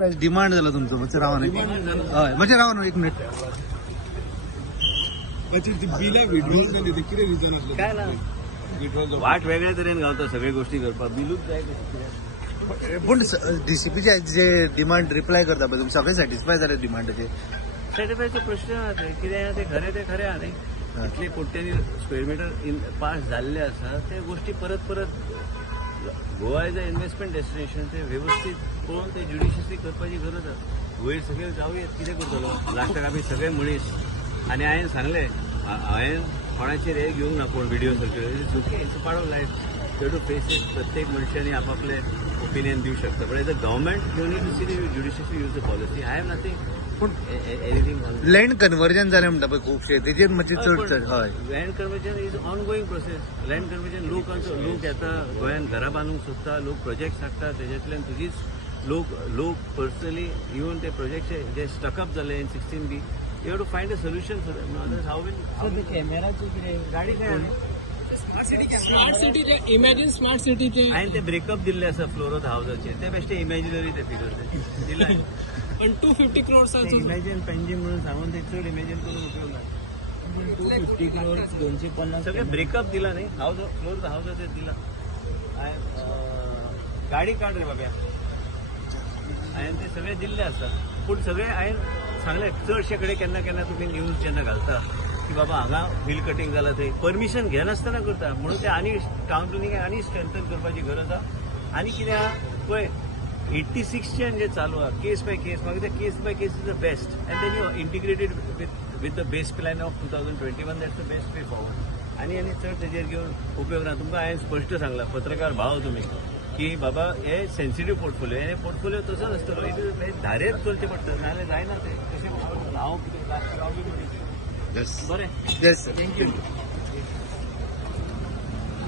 Demand झालं तुमचं म्हणजे राहा नाही म्हणजे राहा ना एक मिनिट बिला व्हिडिओ किती रिझन असलं काय ना वाट वेगळ्या तरेन गावता सगळ्या गोष्टी करपा बिलूच जाय कशी पण डीसीपीचे जे डिमांड रिप्लाय करता पळय तुम्ही सगळे सॅटिस्फाय जाले डिमांडाचे सॅटिस्फायचे प्रश्न आहात कितें ते खरें आहा न्ही इतले कोट्यांनी स्क्वेअर मिटर पास जाल्ले आसा ते गोष्टी परत Goa is a investment destination ते व्यवस्थित पळोवन ते ज्युडिशियसली करपाची गरज आसा वयर सगळे जावयात कितें करतलो लास्टाक आमी सगळे मनीस आनी हांवें सांगलें हांवें कोणाचेर हे घेवंक ना कोण video circulate it's okay it's part of life to face it प्रत्येक मनशांनी आपापले ओपिनियन दिवंक शकता but as a government you need to see judiciously use the policy I am nothing पूण एनिथींग लँड कन्वर्जन जालें म्हणटा पळय खुबशे तेजेर मातशें चड हय land conversion is ongoing process land conversion लोक येता गोंयांत घरां बांदूंक सोदता लोक प्रोजेक्ट हाडटा तेज्यातल्यान तुजीच लोक पर्सनली इवन ते प्रोजेक्टचे जे स्टकअप जाले in 16B you have to find a solution for them. Others, how will कॅमेराचे कितें गाडी काय स्मार्ट सिटीचे इमॅजिन स्मार्ट सिटीचे हांवें ते ब्रेकअप दिल्ले आसा फ्लोर ऑफ द हावजाचे ते बेश्टे इमॅजिनरी ते फिगर दिला पण 250 crores इमॅजिन पेंजीम म्हणून सांगून ते चड इमॅजिन करून उपयोग ना 250 crores 250 सगळे ब्रेकअप दिला न्ही हावज फ्लोर द हावजाचे दिला गाडी काड रे बाब्या हांवें ते सगळे दिल्ले आसा पूण सगळे हांवें सांगलें चडशे कडेन केन्ना केन्ना तुमी न्यूज जेन्ना घालता की बाबा हांगा बिल कटींग जालां थंय परमिशन घेनासतना करता म्हणून ते आनी कावंटरींग आनी स्ट्रेंथन करपाची गरज आहा आनी कितें आहा पळय 86च्यान जे चालू आहा केस बाय केस म्हाका ते case by case is the best and then you integrated with the base plan of 2021 that's the best way forward आनी चड तेजेर घेवन उपयोग ना तुमकां हांवें स्पश्ट सांगलां पत्रकार भाव तुमी की बाबा हे सेन्सिटीव पोर्टफोलियो हे पोर्टफोलियो तसो नासतलो धारेर चलचें पडटा नाजाल्यार जायना ते तशें हांव बरें येस थँक्यू